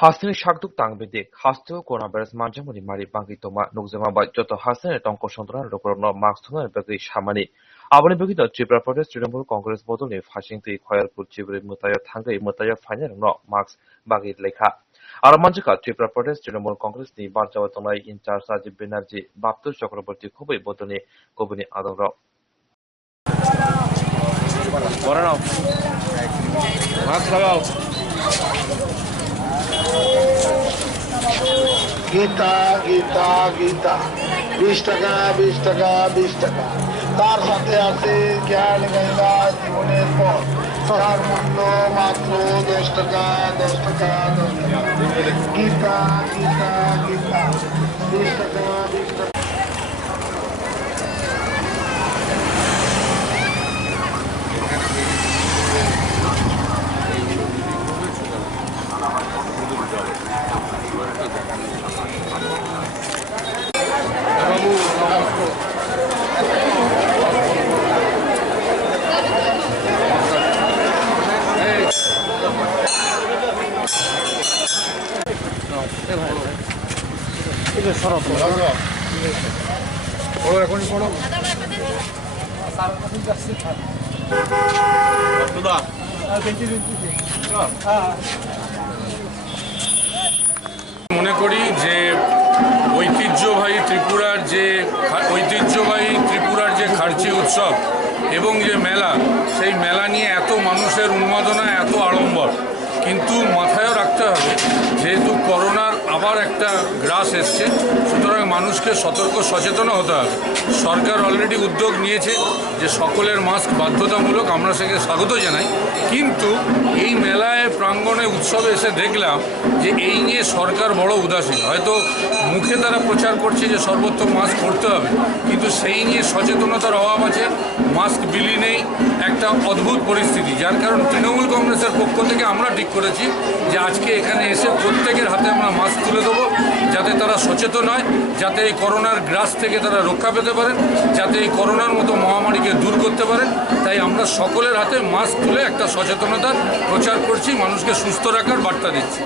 Hasini shakduk tangbedik, hastu coronavirus manjamuni mari bangi toma nukjama ba joto hasini tongko sondran rokorno mask thungan bagi shamani. Aboni bagi da Tripura Pradesh Trinamool Congress bodoni phashing tui khoyarpur chiburi mutaya thangai mutaya final no mask bagi lekha. Aro manjika Tripura Pradesh Trinamool Congress ni barjawa tonai in charge Rajiv Banerjee Baptu Chakraborty khubui bodoni kobuni adoro. Bora não. Mask লাগাও। গীতা গীতা গীতা 20 টাকা 20 টাকা 20 টাকা তার সাথে আছে জ্ঞান গঙ্গা জীবনের পথ তার মূল্য মাত্র 10 টাকা 10 টাকা 10 টাকা গীতা গীতা গীতা 20 টাকা 20 টাকা মনে করি যে ঐতিহ্যবাহী ত্রিপুরার যে খার্চি উৎসব এবং যে মেলা সেই মেলা নিয়ে এত মানুষের উন্মাদনা এত আড়ম্বর কিন্তু মাথায়ও রাখতে হবে যেহেতু করোনার আবার একটা গ্রাস এসছে সুতরাং মানুষকে সতর্ক সচেতন হতে হবে সরকার অলরেডি উদ্যোগ নিয়েছে যে সকলের মাস্ক বাধ্যতামূলক আমরা সেকে স্বাগত জানাই কিন্তু এই মেলায় প্রাঙ্গণে উৎসবে এসে দেখলাম যে এই নিয়ে সরকার বড় উদাসীন হয়তো মুখে তারা প্রচার করছে যে সর্বত্র মাস্ক পরতে হবে কিন্তু সেই নিয়ে সচেতনতার অভাব আছে মাস্ক বিলি নেই একটা অদ্ভুত পরিস্থিতি যার কারণ তৃণমূল কংগ্রেসের পক্ষ থেকে আমরা ঠিক করেছি যে আজকে এখানে এসে প্রত্যেকের হাতে আমরা মাস্ক তুলে দেবো যাতে তারা সচেতন হয় যাতে এই করোনার গ্রাস থেকে তারা রক্ষা পেতে পারেন যাতে এই করোনার মতো মহামারীকে দূর করতে পারেন তাই আমরা সকলের হাতে মাস্ক তুলে একটা সচেতনতার প্রচার করছি মানুষকে সুস্থ রাখার বার্তা দিচ্ছি